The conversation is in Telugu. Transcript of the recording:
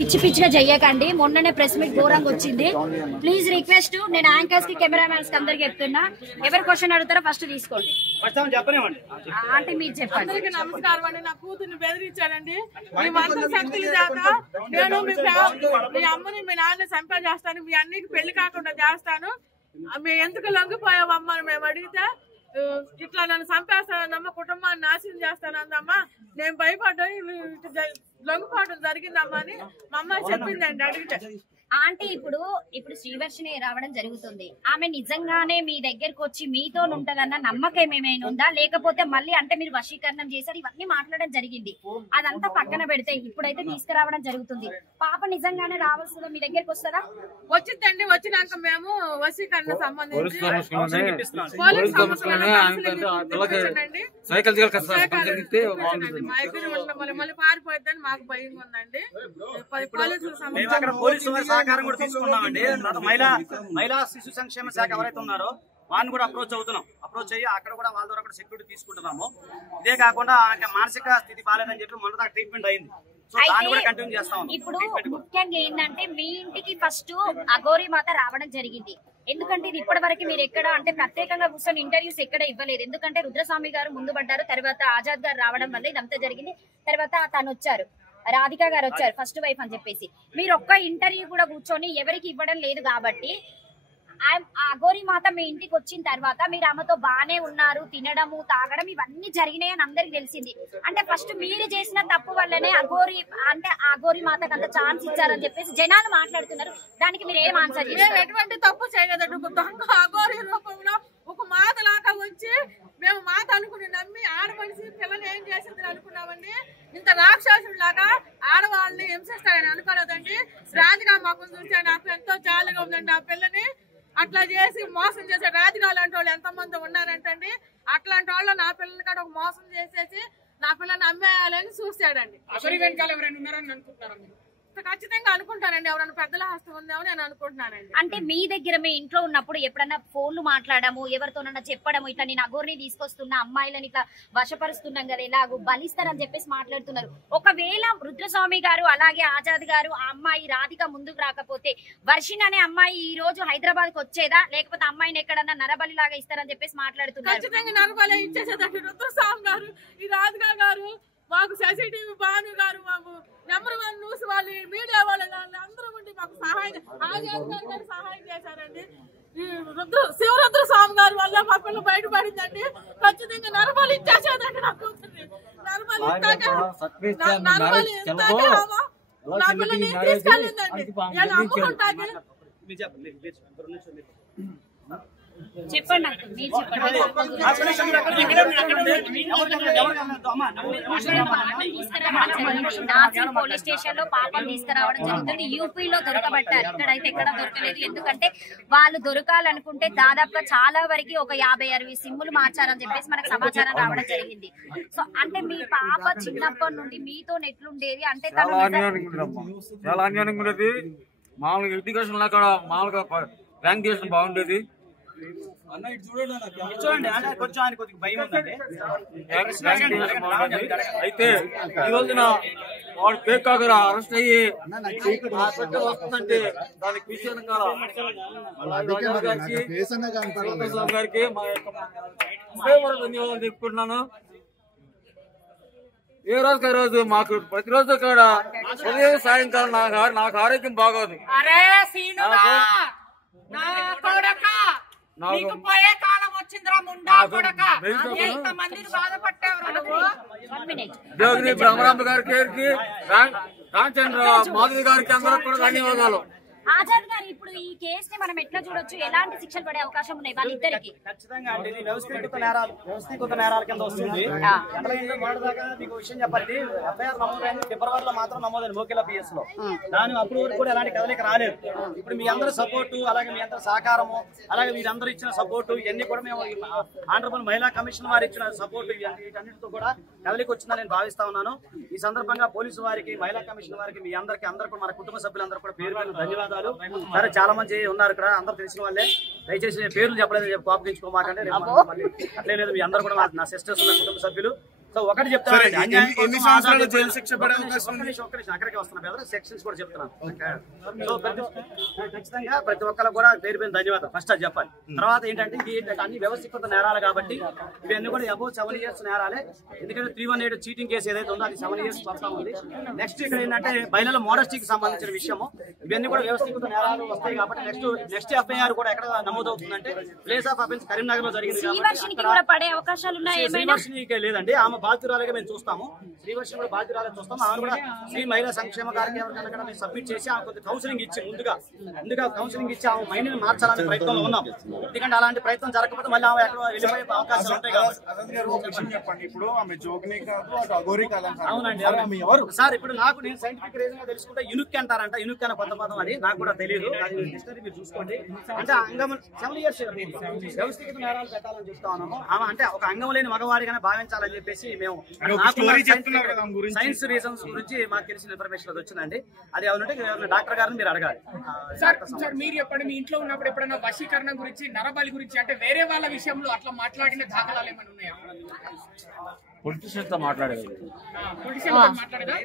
పిచ్చి పిచ్చిగా చెయ్యకండి. మొన్ననే ప్రెస్ మీట్ ఘోరంగా వచ్చింది. ప్లీజ్ రిక్వెస్ట్, నేను యాంకర్స్ కి కెమెరామెన్స్ కి అందరికి చెప్తున్నా, ఎవరు క్వశ్చన్ అడుగుతారో ఫస్ట్ తీసుకోండి. అంటే మీరు చెప్పండి. నమస్కారం అండి. నా కూతుర్ని బెదిరించాడండి. మీ మంత్ర శక్తులు దాకా నేను మీ అమ్మని మీ నాన్న చంపేస్తాను, మీ అన్నికి పెళ్లి కాకుండా చేస్తాను, మేము ఎందుకు లొంగిపోయావమ్మా అని మేము అడిగితే ఇట్లా నన్ను చంపేస్తానమ్మా, కుటుంబాన్ని నాశనం చేస్తానందమ్మా, నేను భయపడ్డాను, లొంగిపోవడం జరిగిందమ్మా అని మా అమ్మాయి చెప్పిందండి అడిగితే. ఆంటీ ఇప్పుడు శ్రీవర్షిని రావడం జరుగుతుంది. ఆమె నిజంగానే మీ దగ్గరకు వచ్చి మీతో ఉంటదన్న నమ్మకం ఏమైనా ఉందా, లేకపోతే మళ్ళీ అంటే మీరు వశీకరణం చేశారు ఇవన్నీ మాట్లాడడం జరిగింది, అదంతా పక్కన పెడితే ఇప్పుడైతే తీసుకురావడం జరుగుతుంది, పాప నిజంగానే రావాల్సిందో మీ దగ్గరకు వస్తుందా? వచ్చిందండి. వచ్చినాక మేము వశీకరణ సంబంధించి మళ్ళీ పారిపోద్దని మాకు భయం ఉందండి. పోలీసులు సహకారం కూడా తీసుకున్నామండి. మహిళా శిశు సంక్షేమ శాఖ ఎవరైతే ఉన్నారో వారిని కూడా అప్రోచ్ అయ్యి అక్కడ కూడా వాళ్ళ ద్వారా కూడా సెక్యూరిటీ తీసుకుంటున్నాము. ఇదే కాకుండా మానసిక స్థితి బాలేదని చెప్పి మొన్న దాకా ట్రీట్మెంట్ అయింది. ఇప్పుడు ముఖ్యంగా ఏంటంటే మీ ఇంటికి ఫస్ట్ అఘోరి మాత రావడం జరిగింది. ఎందుకంటే ఇది ఇప్పటి వరకు మీరు ఎక్కడ అంటే ప్రత్యేకంగా కూర్చొని ఇంటర్వ్యూస్ ఎక్కడ ఇవ్వలేదు. ఎందుకంటే రుద్రస్వామి గారు ముందు పడ్డారు, తర్వాత ఆజాద్ గారు రావడం వల్ల ఇదంతా జరిగింది. తర్వాత తను వచ్చారు, రాధిక గారు వచ్చారు ఫస్ట్ వైఫ్ అని చెప్పేసి. మీరు ఒక్క ఇంటర్వ్యూ కూడా కూర్చొని ఎవరికి ఇవ్వడం లేదు కాబట్టి అఘోరి మాత మీ ఇంటికి వచ్చిన తర్వాత మీరు ఆమెతో బానే ఉన్నారు, తినడము తాగడం ఇవన్నీ జరిగినాయి అని అందరికి తెలిసింది. అంటే ఫస్ట్ మీరు చేసిన తప్పు వల్లనే అఘోరి మాతకు అంత ఛాన్స్ ఇచ్చారని చెప్పేసి జనాలు మాట్లాడుతున్నారు. దానికి మీరు ఏం ఆన్సర్ చేస్తారు? ఎటువంటి తప్పు చేయలేదండి. దొంగ అఘోరి రూపంలో ఒక మాత లాగా వచ్చి మేము మాత అనుకుని నమ్మి ఆడమనిషి పిల్లలు ఏం చేసింది అనుకున్నామండి. ఇంత రాక్షసుడు లాగా ఆడవాళ్ళని హింసిస్తాడని అనుకోలేదండి. రాధిక మొక్కం చూస్తే నాకు ఎంతో జాలిగా ఉందండి. ఆ పిల్లని అట్లా చేసి మోసం చేసే రాధిక లాంటి వాళ్ళు ఎంతమంది ఉన్నారంటండి. అట్లాంటి వాళ్ళు నా పిల్లల్ని కూడా ఒక మోసం చేసేసి నా పిల్లని అమ్మేయాలని చూసాడండి. ఖచ్చితంగా అనుకుంటానండి, ఎవరైనా పెద్దల హస్తం ఉందేమో నేను అనుకుంటున్నానండి. అంటే మీ దగ్గర మీ ఇంట్లో ఉన్నప్పుడు ఎప్పుడన్నా ఫోన్లు మాట్లాడము, ఎవరితోనన్నా చెప్పడము, ఇట్లా నేను అఘోరిని తీసుకొస్తున్నా, అమ్మాయిలని ఇట్లా వశపరుస్తున్నాం కదా, ఎలాగో బలిస్తారని చెప్పేసి మాట్లాడుతున్నారు. ఒకవేళ రుద్రస్వామి గారు అలాగే ఆజాద్ గారు ఆ అమ్మాయి రాధిక ముందుకు రాకపోతే వర్షిణి అనే అమ్మాయి ఈ రోజు హైదరాబాద్ కు వచ్చేదా, లేకపోతే అమ్మాయిని ఎక్కడన్నా నరబలి లాగా ఇస్తారని చెప్పేసి మాట్లాడుతున్నారు. ఖచ్చితంగా నరబలి ఇచ్చేసేదండి రుద్రస్వామి గారు, ఈ రాధిక గారు, మాకు సిసిటీవీ భాను గారు, మాకు నెంబర్ 1 న్యూస్ వాళ్ళు, మీడియా వాళ్ళు అందరూ ఉండి మాకు సహాయం, ఆజాద్ గారు సహాయం చేశారండి. శివరుద్ర స్వామి గారి వల్ల మా పిల్లలు బయటపడిందండి. ఖచ్చితంగా నరబలి ఇచ్చేసేదండి నా కూతుర్ని. నరబలి నా పిల్లని తీసుకెళ్ళిందండి. నేను అమ్ముకుంటాకి చెప్పండి, మీరు చెప్పండి. నాసిక్ పోలీస్ స్టేషన్ లో పాపం తీసుకురావడం జరుగుతుంది. యూపీలో దొరకబట్టారు, ఇక్కడైతే ఎక్కడ దొరకలేదు. ఎందుకంటే వాళ్ళు దొరకాలనుకుంటే దాదాపుగా చాలా వరకు ఒక 50-60 సిమ్ములు మార్చారని చెప్పేసి మనకు సమాచారం రావడం జరిగింది. సో అంటే మీ పాప చిన్నప్పటి నుండి మీతో ఎట్లుండేది అంటే చాలా అన్యాయంగా ఉండేది. మామూలుగా ఎడ్యుకేషన్ మామూలుగా ర్యాంక్ చేసిన బాగుండేది. అయితే ఈ రోజున వాడు ఫేక్ కాగా అరెస్ట్ అయ్యి వస్తుందంటే దానికి విషయం గారికి మా యొక్క ధన్యవాదాలు చెప్పుకుంటున్నాను. ఏ రోజుకి రోజు మాకు ప్రతిరోజు కూడా ఉదయం సాయంకాలం నాకు ఆరోగ్యం బాగోదు. దేవగిరి బ్రహ్మరాంబ గారికి, రామచంద్ర మాధవి గారికి అందరూ కూడా ధన్యవాదాలు. ఆజాద్ గారు, ఇప్పుడు ఈ కేసుని మనం ఎట్లా చూడొచ్చు, ఎలాంటి శిక్షలు పడే అవకాశం ఉన్నాయి వాళ్ళిద్దరికి? ఖచ్చితంగా అండి, ఇది వ్యవస్థీకృత నేరాల కింద వస్తుంది. మీకు విషయం చెప్పండి, ఎఫ్ఐఆర్ నమోదైంది ఫిబ్రవరిలో మాత్రం నమోదైంది మోకిలా పిఎస్ లో. దాని అప్పుడు వరకు కూడా ఎలాంటి కదలిక రాలేదు. ఇప్పుడు మీ అందరి సపోర్టు, అలాగే మీ అందరి సహకారము, అలాగే మీరందరూ ఇచ్చిన సపోర్టు, ఇవన్నీ కూడా మేము ఆనరబుల్ మహిళా కమిషన్ వారు ఇచ్చిన సపోర్టు, వీటన్నిటితో కూడా కదలిక వచ్చిందని నేను భావిస్తా ఉన్నాను. ఈ సందర్భంగా పోలీసు వారికి, మహిళా కమిషన్ వారికి, మీ అందరికీ అందరూ కూడా మన కుటుంబ సభ్యులందరూ కూడా పేరు పేరు ధన్యవాదాలు. సరే, చాలా మంది ఉన్నారు ఇక్కడ, అందరూ తెలిసిన వాళ్ళే. దయచేసి పేర్లు చెప్పలేదు, కోపగించుకోమాకండి. అట్లే లేదు, మీ అందరూ కూడా నా సిస్టర్స్, నా కుటుంబ సభ్యులు. సో ఒకటి చెప్తాను, ఎన్ని సంవత్సరాలు జైలు శిక్ష పడే అవకాశం ఉంది? అక్కడికి వస్తున్నా బ్రదర్, సెక్షన్స్ కూడా చెప్తున్నాను. సో ఖచ్చితంగా ప్రతి ఒక్కరు కూడా పేరు పేరు ధన్యవాదాలు ఫస్ట్ అది చెప్పాలి. తర్వాత ఏంటంటే ఇది అన్ని వ్యవస్థీకృత నేరాలు కాబట్టి ఇవన్నీ కూడా అబౌవ్ 7 years నేరాలే. ఎందుకంటే 318 చీటింగ్ కేసు ఏదైతే ఉందో అది 7 years పడతా ఉంది. నెక్స్ట్ ఇక్కడ ఏంటంటే మహిళల మోడస్టీకి సంబంధించిన విషయము, ఇవన్నీ కూడా వ్యవస్థీకృత నేరాలు వస్తాయి కాబట్టి నెక్స్ట్ FIR కూడా ఎక్కడ నమోదవుతుందంటే ప్లేస్ ఆఫ్ అఫెన్స్ కరీంనగర్ లో జరిగింది శ్రీవర్షినికి లేదండి, ఆమె బాధితురాలుగా మేము చూస్తాము. శ్రీవర్షిని కూడా బాధితురాలుగా చూస్తాము. ఆమె కూడా శ్రీ మహిళా సంక్షేమ కార్యక్రమం మేము సబ్మిట్ చేసి ఆమె కొంత కౌన్సిలింగ్ ఇచ్చి ముందుగా కౌన్సిలింగ్ ఇచ్చి ఆమె మైండ్ ని మార్చాలనే ప్రయత్నంలో ఉన్నాం. ఎందుకంటే అలాంటి ప్రయత్నం జరగకపోతే మళ్ళీ ఆమె ఎక్కడ వెళ్ళిపోయే అవకాశాలు ఉంటాయి కాబట్టి. ఇప్పుడు ఆమె జోగిని కాదు, అఘోరి కాదు. అవునండి, ఎవరు సార్? ఇప్పుడు నాకు నేను సైంటిఫిక్ రీజన్ గా తెలుసుకుంటే యునుక్ అంటారంట. యునుక్ అనే కొత్త పదం అది నాకు కూడా తెలియదు. అది డిక్షనరీ మీరు చూసుకోండి. అంటే అంగం 7 years వ్యవస్థీకృత నేరాలు పెట్టాలని చూస్తా ఉన్నాము. ఆమె అంటే ఒక అంగం లేని మగవాడిగానే భావించాలని చెప్పేసి మేము సైన్స్ రీజన్స్ గురించి మాకు తెలిసిన ఇన్ఫర్మేషన్ అది వచ్చిందండి. అది అవునంటే డాక్టర్ గారిని మీరు అడగాలి. సార్ మీరు చెప్పండి, మీ ఇంట్లో ఉన్నప్పుడు ఎప్పుడైనా వశీకరణ గురించి, నరబలి గురించి అంటే వేరే వాళ్ళ విషయంలో అట్లా మాట్లాడిన దాఖలాలు ఏమైనా ఉన్నాయా? పొలిటీషియన్స్ తో మాట్లాడేది పొలిటీషియన్ మాట్లాడదా?